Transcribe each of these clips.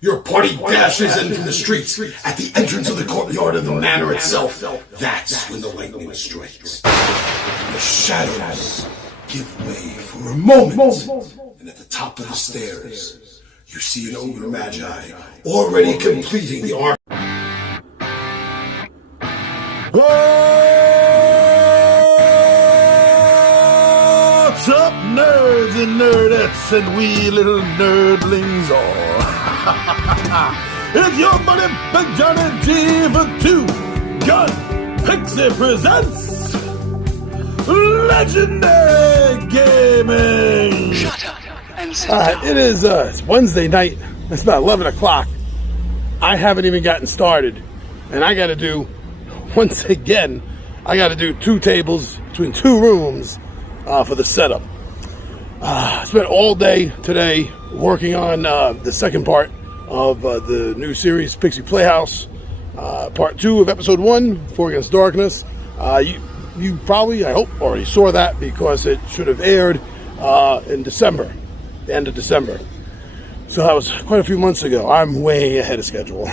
Your party dashes in from the streets at the entrance of the courtyard of the manor itself. That's when the lightning strikes. The shadows give way for a moment. And at the top of the stairs, you see an ogre magi already completing the arc. What's up, nerds and nerdettes and wee little nerdlings all? It's your buddy Big Johnny G for Two Gun Pixie presents Legendary Gaming. Shut up and sit down. It is it's Wednesday night. It's about 11 o'clock. I haven't even gotten started, and I got to do, once again, I got to do 2 tables between 2 rooms for the setup. I spent all day today working on the second part of the new series, Pixie Playhouse, part 2 of episode 1, Four Against Darkness. You probably, I hope, already saw that because it should have aired in December, the end of December. So that was quite a few months ago. I'm way ahead of schedule.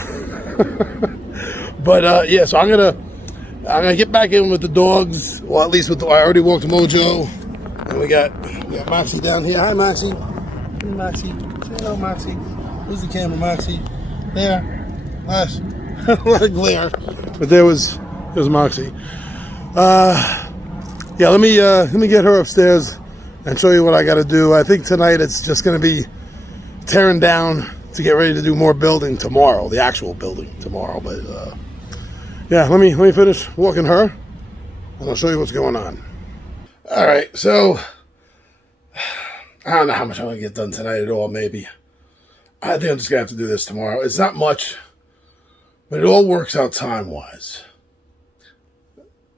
But yeah, so I'm gonna get back in with the dogs, or at least with I already walked Mojo, and we got Moxie down here. Hi, Moxie. Hey, Moxie. Say hello, Moxie. Where's the camera, Moxie? There. Nice. A lot of glare, but there's Moxie. Yeah, let me get her upstairs and show you what I got to do. I think tonight it's just going to be tearing down to get ready to do more building tomorrow, the actual building tomorrow. But yeah, let me finish walking her, and I'll show you what's going on. All right, so I don't know how much I'm going to get done tonight at all, maybe. I think I'm just going to have to do this tomorrow. It's not much, but it all works out time-wise.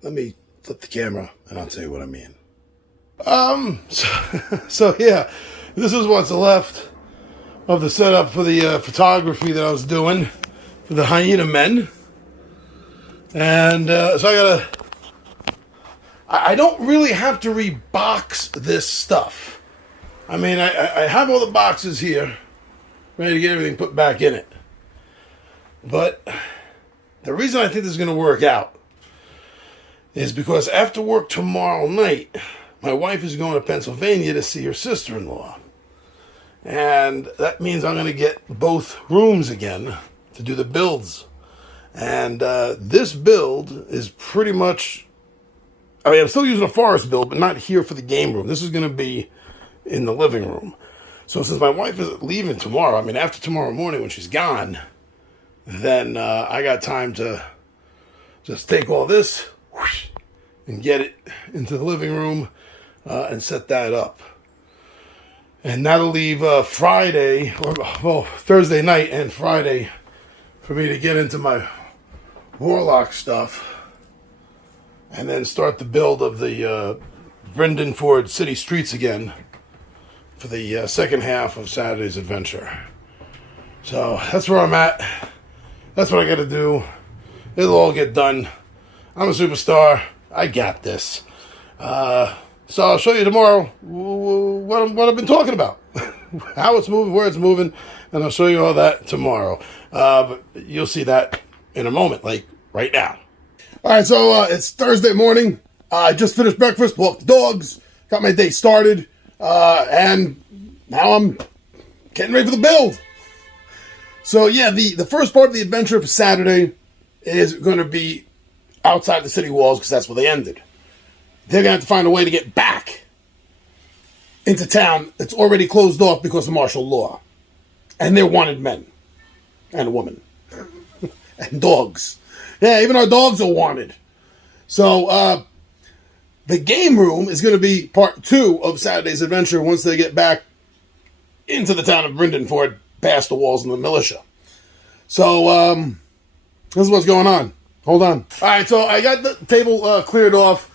Let me flip the camera, and I'll tell you what I mean. So yeah, this is what's left of the setup for the photography that I was doing for the Hyena Men. And so I don't really have to rebox this stuff. I mean, I have all the boxes here, ready to get everything put back in it. But the reason I think this is going to work out is because after work tomorrow night, my wife is going to Pennsylvania to see her sister-in-law. And that means I'm going to get both rooms again to do the builds. And this build is pretty much, I mean, I'm still using a forest build, but not here for the game room. This is going to be in the living room. So since my wife is leaving tomorrow, I mean, after tomorrow morning when she's gone, then I got time to just take all this and get it into the living room and set that up. And that'll leave Friday, or Thursday night and Friday for me to get into my Warlock stuff and then start the build of the Brendanford City Streets again for the second half of Saturday's adventure. So that's where I'm at. That's what I got to do. It'll all get done. I'm a superstar. I got this. So I'll show you tomorrow what I've been talking about, how it's moving, where it's moving, and I'll show you all that tomorrow. But you'll see that in a moment, like right now. All right, so it's Thursday morning. I just finished breakfast, walked the dogs, got my day started, and now I'm getting ready for the build. So yeah, the first part of the adventure for Saturday is going to be outside the city walls because that's where they ended. They're going to have to find a way to get back into town that's already closed off because of martial law. And they're wanted men and a woman and dogs. Yeah, even our dogs are wanted. So the game room is going to be part 2 of Saturday's adventure once they get back into the town of Brendanford, past the walls and the militia. So this is what's going on. Hold on. All right, so I got the table cleared off.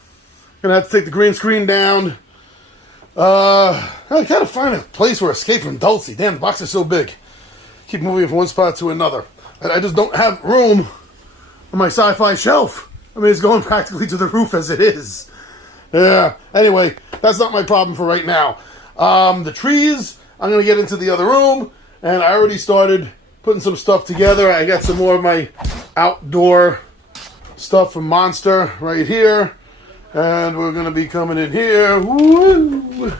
Gonna have to take the green screen down. I gotta find a place where Escape from Dulcie. Damn, the box is so big. Keep moving from one spot to another. And I just don't have room on my sci-fi shelf. I mean, it's going practically to the roof as it is. Yeah. Anyway, that's not my problem for right now. The trees, I'm gonna get into the other room, and I already started putting some stuff together. I got some more of my outdoor stuff from Monster right here. And we're going to be coming in here. Woo!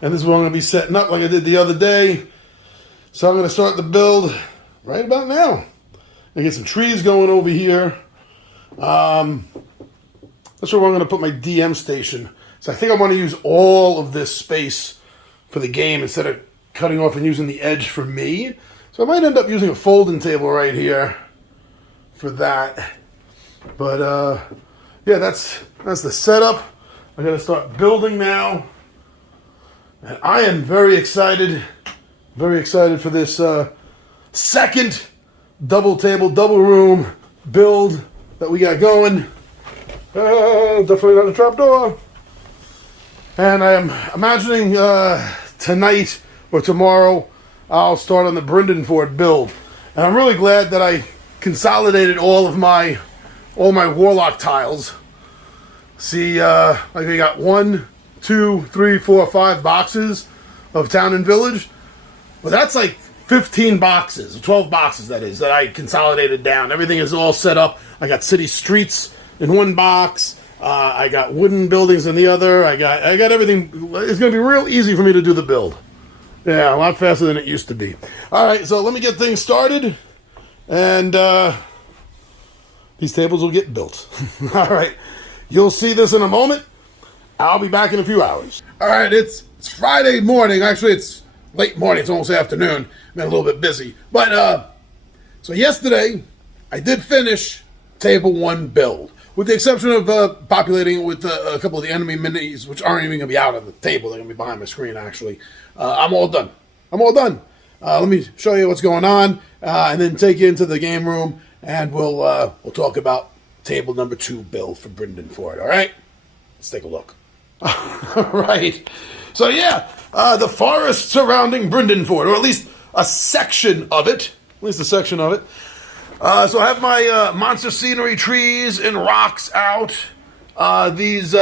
And this is what I'm going to be setting up like I did the other day. So I'm going to start the build right about now. I get some trees going over here. That's where I'm going to put my DM station. So I think I want to use all of this space for the game instead of cutting off and using the edge for me. So I might end up using a folding table right here for that. But yeah, that's the setup. I got to start building now. And I am very excited for this second double table, double room build that we got going. Definitely not a trapdoor. And I am imagining tonight or tomorrow I'll start on the Brindenford build. And I'm really glad that I consolidated all my warlock tiles. See, like we got 1, 2, 3, 4, 5 boxes of town and village. Well, that's like 15 boxes, 12 boxes that is, that I consolidated down. Everything is all set up. I got city streets in one box. I got wooden buildings in the other. I got everything. It's going to be real easy for me to do the build. Yeah, a lot faster than it used to be. All right, so let me get things started. And these tables will get built. All right, you'll see this in a moment. I'll be back in a few hours. All right, it's Friday morning. Actually, it's late morning. It's almost afternoon. Been a little bit busy. But, so yesterday, I did finish Table 1 build. With the exception of populating it with a couple of the enemy minis, which aren't even going to be out on the table. They're going to be behind my screen, actually. I'm all done. Let me show you what's going on, and then take you into the game room, and we'll talk about table number 2 build for Brindenford. All right? Let's take a look. All right. So, yeah, the forest surrounding Brindenford, or at least a section of it. So I have my monster scenery trees and rocks out. These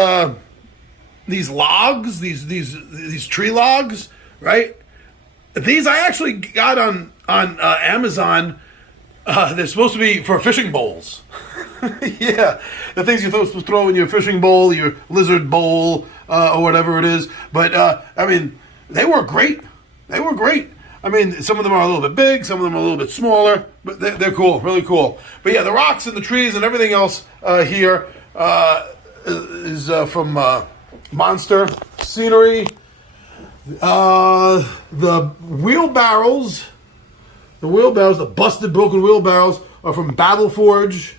logs, these tree logs, right? These I actually got on Amazon. They're supposed to be for fishing bowls. Yeah, the things you're supposed to throw in your fishing bowl, your lizard bowl, or whatever it is. But I mean, they were great. I mean, some of them are a little bit big, some of them are a little bit smaller, but they're cool, really cool. But yeah, the rocks and the trees and everything else here is from Monster Scenery. The wheelbarrows, the busted, broken wheelbarrows are from Battleforge.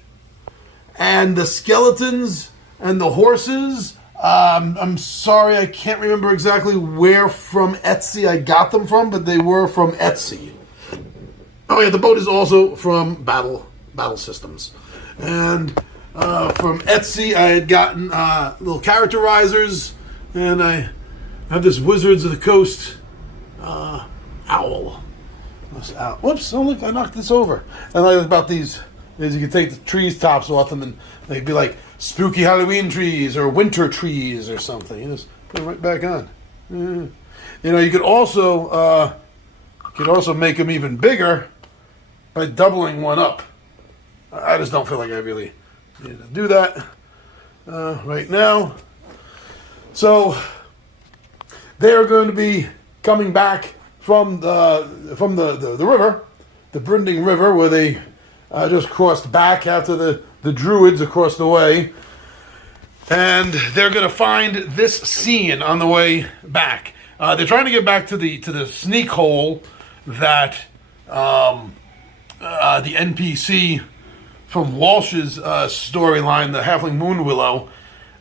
And the skeletons and the horses, I'm sorry, I can't remember exactly where from Etsy I got them from, but they were from Etsy. Oh yeah, the boat is also from Battle Systems. And from Etsy I had gotten little characterizers, and I have this Wizards of the Coast owl. Whoops, oh look, I knocked this over. And I like about these is you can take the trees tops off them and they'd be like spooky Halloween trees or winter trees or something. You just put them right back on. You know, you could also make them even bigger by doubling one up. I just don't feel like I really need to do that right now. So they are going to be coming back from the river, the Brinding River, where they just crossed back after the druids across the way. And they're going to find this scene on the way back. They're trying to get back to the sneak hole that the NPC from Walsh's storyline, the Halfling Moon Willow,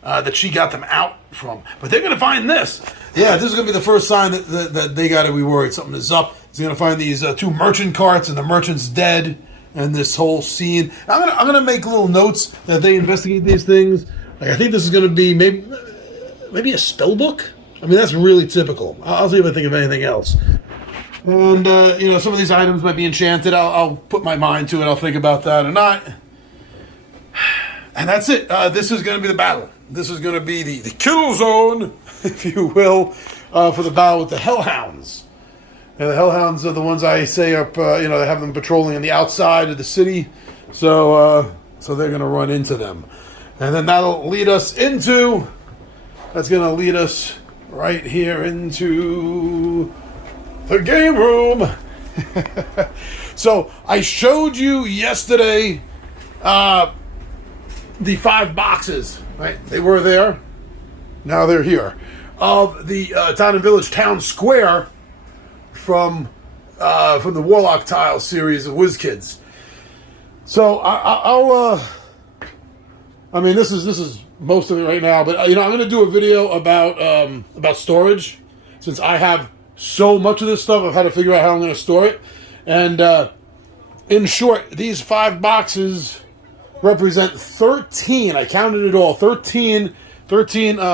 that she got them out from. But they're going to find this. Yeah, this is going to be the first sign that they got to be worried. Something is up. He's going to find these 2 merchant carts, and the merchant's dead. And this whole scene. I'm gonna make little notes that they investigate these things. Like I think this is gonna be maybe a spell book. I mean that's really typical. I'll see if I think of anything else. And you know, some of these items might be enchanted. I'll put my mind to it. I'll think about that or not. And that's it. This is gonna be the battle. This is gonna be the kill zone, if you will, for the battle with the Hellhounds. And the hellhounds are the ones I say are, they have them patrolling on the outside of the city. So they're going to run into them. And then that's going to lead us right here into the game room. So I showed you yesterday the 5 boxes, right? They were there. Now they're here. Of the Town and Village Town Square from the Warlock Tile series of WizKids. So this is most of it right now, but I'm going to do a video about storage, since I have so much of this stuff. I've had to figure out how I'm going to store it, and in short, these 5 boxes represent 13. I counted it all. 13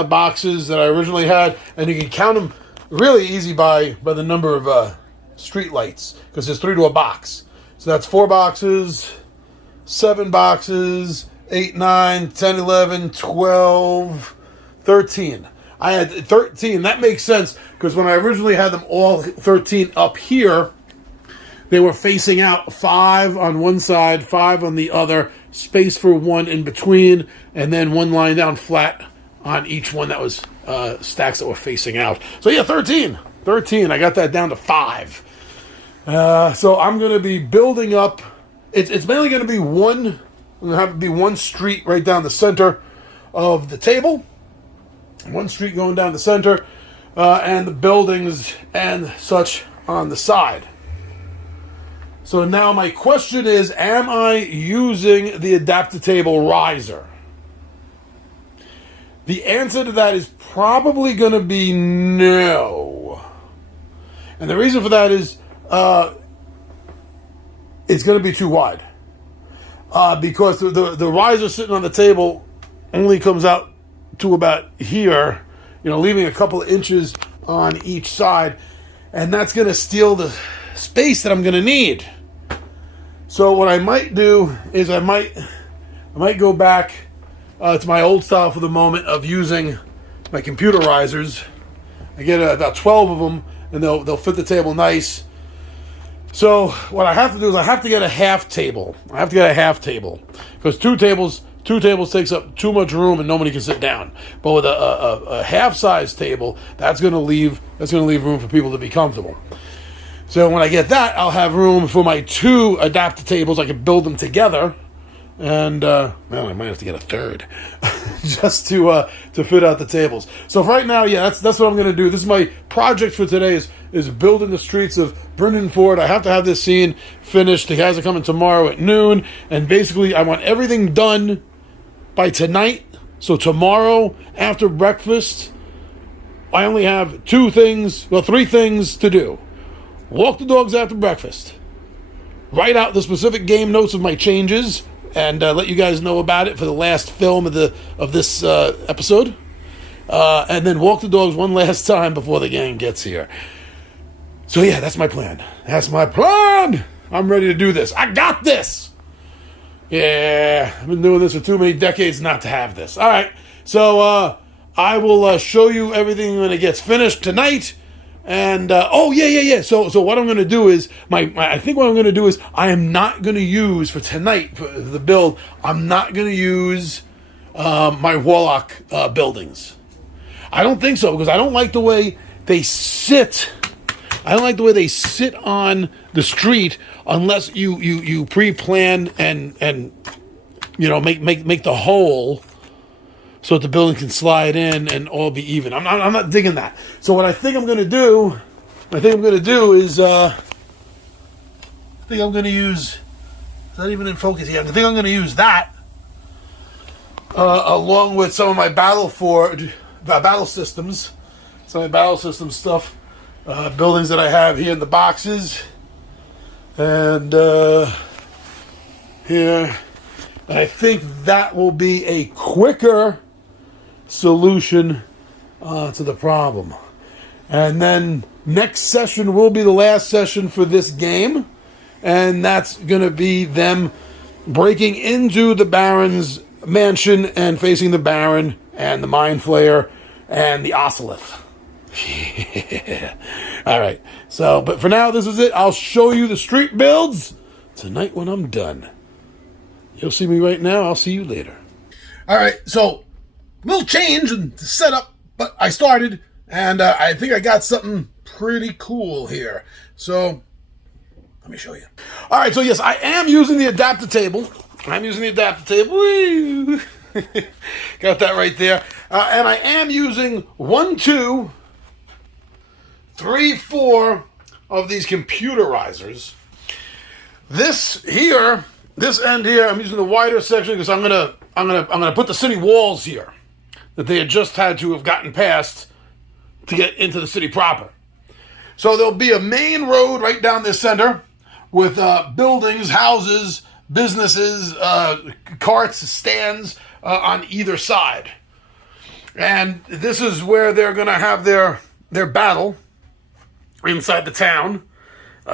boxes that I originally had, and you can count them really easy by the number of street lights, because there's 3 to a box. So that's 4 boxes, 7 boxes, 8, 9, 10, 11, 12, 13. I had 13. That makes sense, because when I originally had them all 13 up here, they were facing out, 5 on one side, 5 on the other, space for 1 in between, and then 1 line down flat on each one that was stacks that were facing out. So yeah, 13. I got that down to 5. So I'm going to be building up. It's mainly going to be one. I'm going to have it be one street right down the center of the table. One street going down the center, and the buildings and such on the side. So now my question is, am I using the adapter table riser? The answer to that is probably going to be no. And the reason for that is it's going to be too wide. Because the riser sitting on the table only comes out to about here, leaving a couple of inches on each side. And that's going to steal the space that I'm going to need. So what I might do is I might go back to my old style for the moment of using my computer risers. I get about 12 of them, and they'll fit the table nice. So what I have to do is I have to get a half table. Because two tables takes up too much room and nobody can sit down. But with a half-size table, that's going to leave room for people to be comfortable. So when I get that, I'll have room for my 2 adapter tables. I can build them together, and I might have to get a third just to fit out the tables. So for right now, that's what I'm going to do. This is my project for today is building the streets of Brendan Ford. I have to have this scene finished. The guys are coming tomorrow at noon, and basically I want everything done by tonight. So tomorrow after breakfast, I only have 3 things to do. Walk the dogs after breakfast. Write out the specific game notes of my changes and let you guys know about it for the last film of this episode. And then walk the dogs one last time before the gang gets here. So yeah, that's my plan. I'm ready to do this. I got this. Yeah, I've been doing this for too many decades not to have this. All right, so I will show you everything when it gets finished tonight. And So what I'm going to do is I am not going to use for tonight for the build. I'm not going to use my Warlock buildings. I don't think so, because I don't like the way they sit. I don't like the way they sit on the street unless you pre-plan and make the hole so that the building can slide in and all be even. I'm not digging that. So what I think I'm going to do is I think I'm going to use. It's not even in focus yet. I think I'm going to use that along with some of my battle systems stuff, buildings that I have here in the boxes, and here. And I think that will be a quicker solution to the problem. And then next session will be the last session for this game, and that's going to be them breaking into the Baron's mansion and facing the Baron and the Mind Flayer and the Ocelith. Yeah. All right. So, but for now, this is it. I'll show you the street builds tonight when I'm done. You'll see me right now. I'll see you later. All right. So, little change in the setup, but I started, and I think I got something pretty cool here. So, let me show you. All right. So, yes, I am using the adapter table. Woo. Got that right there. And I am using 1, 2, 3, 4 of these computerizers. This end here, I'm using the wider section because I'm gonna put the city walls here that they had just had to have gotten past to get into the city proper. So there'll be a main road right down this center with buildings, houses, businesses, carts, stands on either side. And this is where they're going to have their battle inside the town. They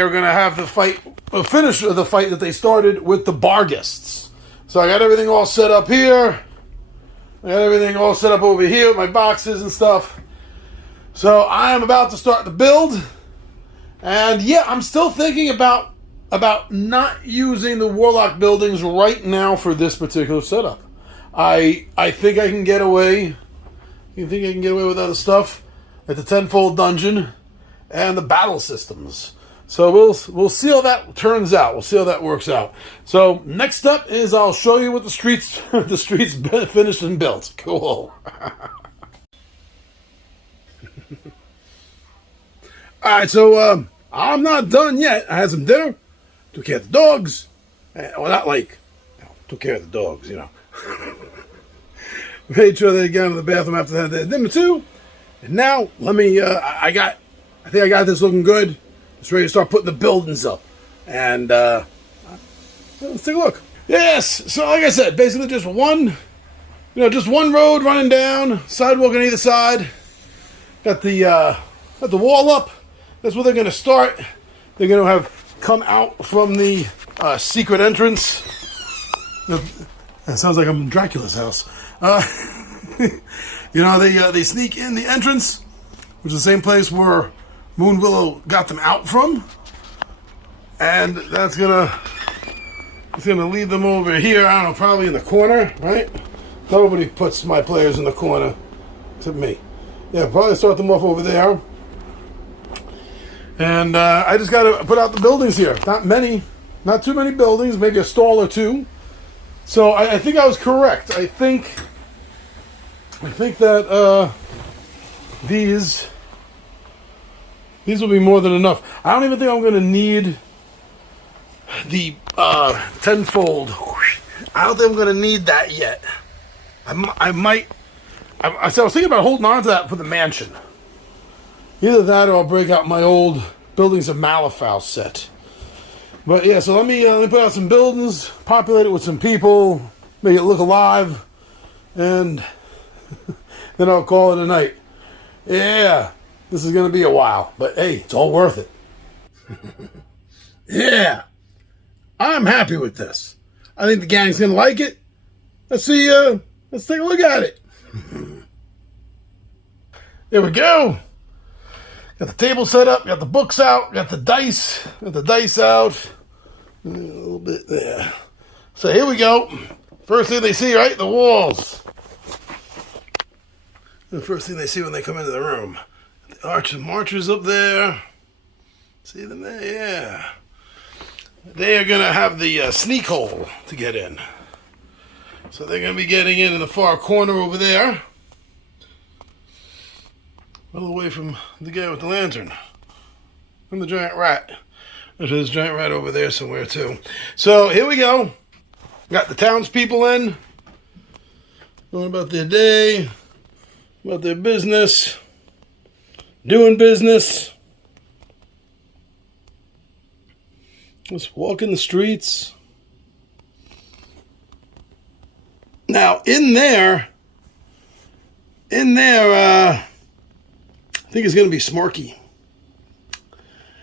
are going to have the fight, finish the fight that they started with the Barghasts. So I got everything all set up here. I got everything all set up over here with my boxes and stuff. So I am about to start the build. And yeah, I'm still thinking about not using the Warlock buildings right now for this particular setup. I think I can get away. You think I can get away with other stuff, like the tenfold dungeon and the battle systems. So we'll see how that turns out. We'll see how that works out. So next up is I'll show you what the streets finished and built. Cool. All right, so I'm not done yet. I had some dinner. Took care of the dogs. Well, not like, took care of the dogs, you know. Made sure they got in the bathroom after that. They had dinner too. And now, let me, I think I got this looking good. It's ready to start putting the buildings up. And, let's take a look. Yes, so like I said, basically just one road running down, sidewalk on either side. Got the wall up. That's where they're going to start. They're going to have come out from the secret entrance. That sounds like I'm in Dracula's house. They sneak in the entrance, which is the same place where Moon Willow got them out from, and that's gonna lead them over here. I don't know, probably in the corner, right? Nobody puts my players in the corner except me. Yeah, probably start them off over there. And I just got to put out the buildings here. Not too many buildings, maybe a stall or two. So I think I was correct. I think that these will be more than enough. I don't even think I'm going to need the tenfold. I don't think I'm going to need that yet. I might. I was thinking about holding on to that for the mansion. Either that or I'll break out my old Buildings of Malifaux set. But yeah, so let me put out some buildings, populate it with some people, make it look alive, and then I'll call it a night. Yeah, this is going to be a while, but hey, it's all worth it. Yeah, I'm happy with this. I think the gang's going to like it. Let's see, let's take a look at it. There we go. Got the table set up, got the books out, got the dice out. A little bit there. So here we go. First thing they see, right? The walls. The first thing they see when they come into the room. The archers, marchers up there. See them there? Yeah. They are going to have the sneak hole to get in. So they're going to be getting in the far corner over there. All the way from the guy with the lantern. From the giant rat. There's a giant rat over there somewhere too. So here we go. Got the townspeople in. Going about their day. About their business. Doing business. Just walking the streets. Now in there, I think it's going to be Smarky.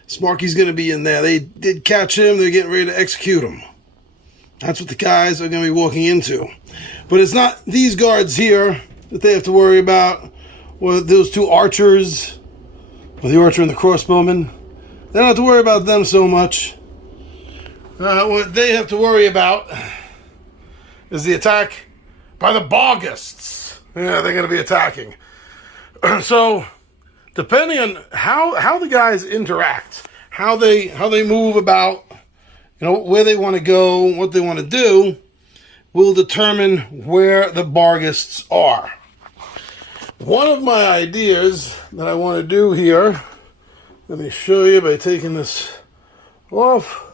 Smarky's going to be in there. They did catch him. They're getting ready to execute him. That's what the guys are going to be walking into. But it's not these guards here. that they have to worry about, or those two archers, or the archer and the crossbowman. They don't have to worry about them so much. What they have to worry about is the attack by the Barghasts. Yeah, they're going to be attacking. So, depending on how the guys interact, how they move about, where they want to go, what they want to do, will determine where the Barghasts are. One of my ideas that I want to do here, let me show you by taking this off.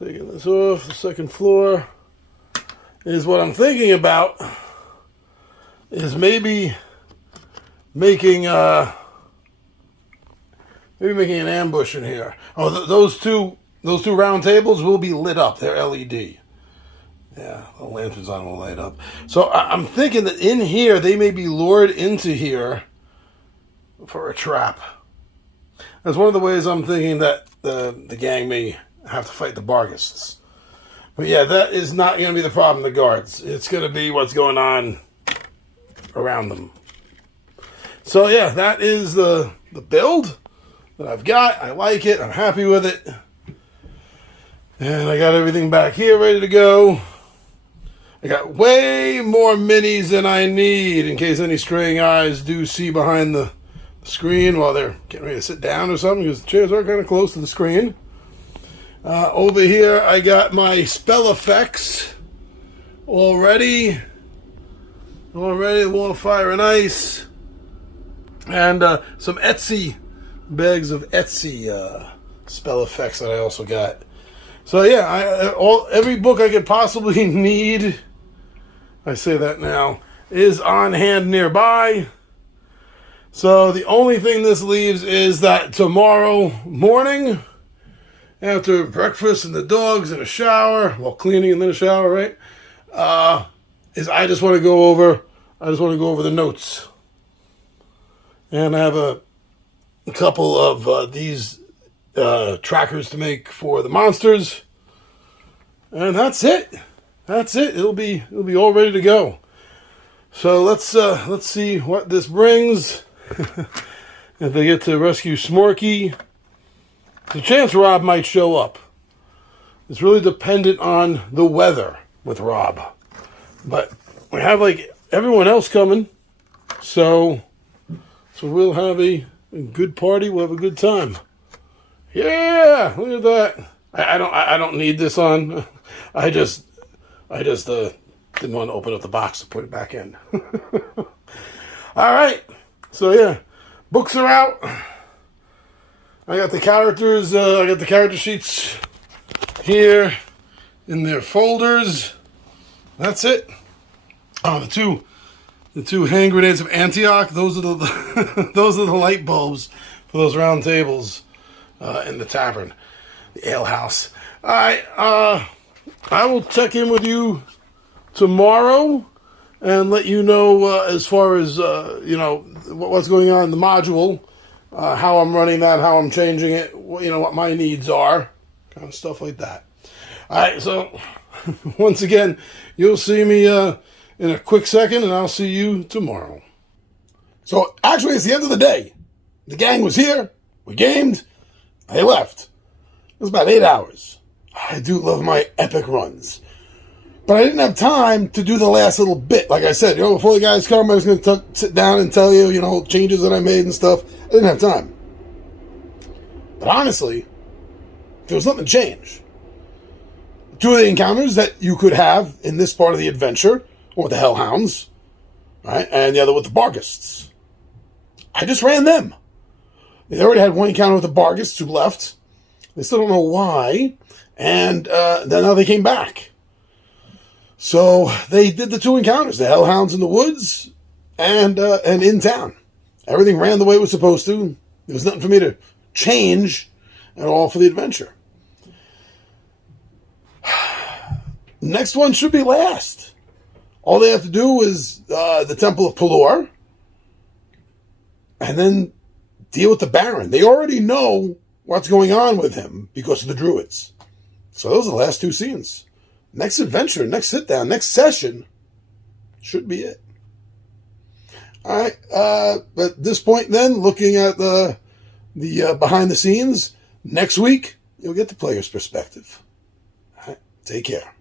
Taking this off, the second floor, is what I'm thinking about is maybe making an ambush in here. Oh, those two round tables will be lit up. They're LED. Yeah, the lanterns on will light up. So I'm thinking that in here they may be lured into here for a trap. That's one of the ways I'm thinking that the gang may have to fight the Barghasts. But yeah, that is not going to be the problem, the guards. It's going to be what's going on around them. So yeah, that is the build that I've got. I like it. I'm happy with it. And I got everything back here ready to go. I got way more minis than I need in case any straying eyes do see behind the screen while they're getting ready to sit down or something, because the chairs are kind of close to the screen. Over here, I got my spell effects already. Wall of Fire and Ice. And some Etsy, bags of Etsy spell effects that I also got. So yeah, every book I could possibly need, I say that now, is on hand nearby. So the only thing this leaves is that tomorrow morning, after breakfast and the dogs and a shower, well, cleaning and then a shower, right? Is I just want to go over the notes. And I have a couple of these trackers to make for the monsters. And that's it. It'll be all ready to go. So let's see what this brings. If they get to rescue Smorky, the chance Rob might show up. It's really dependent on the weather with Rob. But we have everyone else coming, so we'll have a good party. We'll have a good time. Yeah, look at that. I don't need this on. I just didn't want to open up the box to put it back in. All right. So yeah, books are out. I got the characters. I got the character sheets here in their folders. That's it. Oh, the two hand grenades of Antioch. Those are the light bulbs for those round tables in the tavern, the ale house. All right. I will check in with you tomorrow and let you know as far as what's going on in the module, how I'm running that, how I'm changing it, what my needs are, kind of stuff like that. All right, so once again, you'll see me in a quick second, and I'll see you tomorrow. So actually, it's the end of the day. The gang was here, we gamed, they left. It was about 8 hours. I do love my epic runs. But I didn't have time to do the last little bit. Like I said, before the guys come, I was going to sit down and tell you, changes that I made and stuff. I didn't have time. But honestly, there was nothing to change. Two of the encounters that you could have in this part of the adventure, or the Hellhounds, right, and the other with the Barghasts. I just ran them. They already had one encounter with the Barghasts who left. They still don't know why. And then now they came back. So they did the two encounters, the Hellhounds in the woods and in town. Everything ran the way it was supposed to. There was nothing for me to change at all for the adventure. Next one should be last. All they have to do is the Temple of Pelor and then deal with the Baron. They already know what's going on with him because of the Druids. So those are the last two scenes. Next adventure, next sit down, next session should be it. All right. At this point, then, looking at the behind the scenes, next week, you'll get the player's perspective. All right. Take care.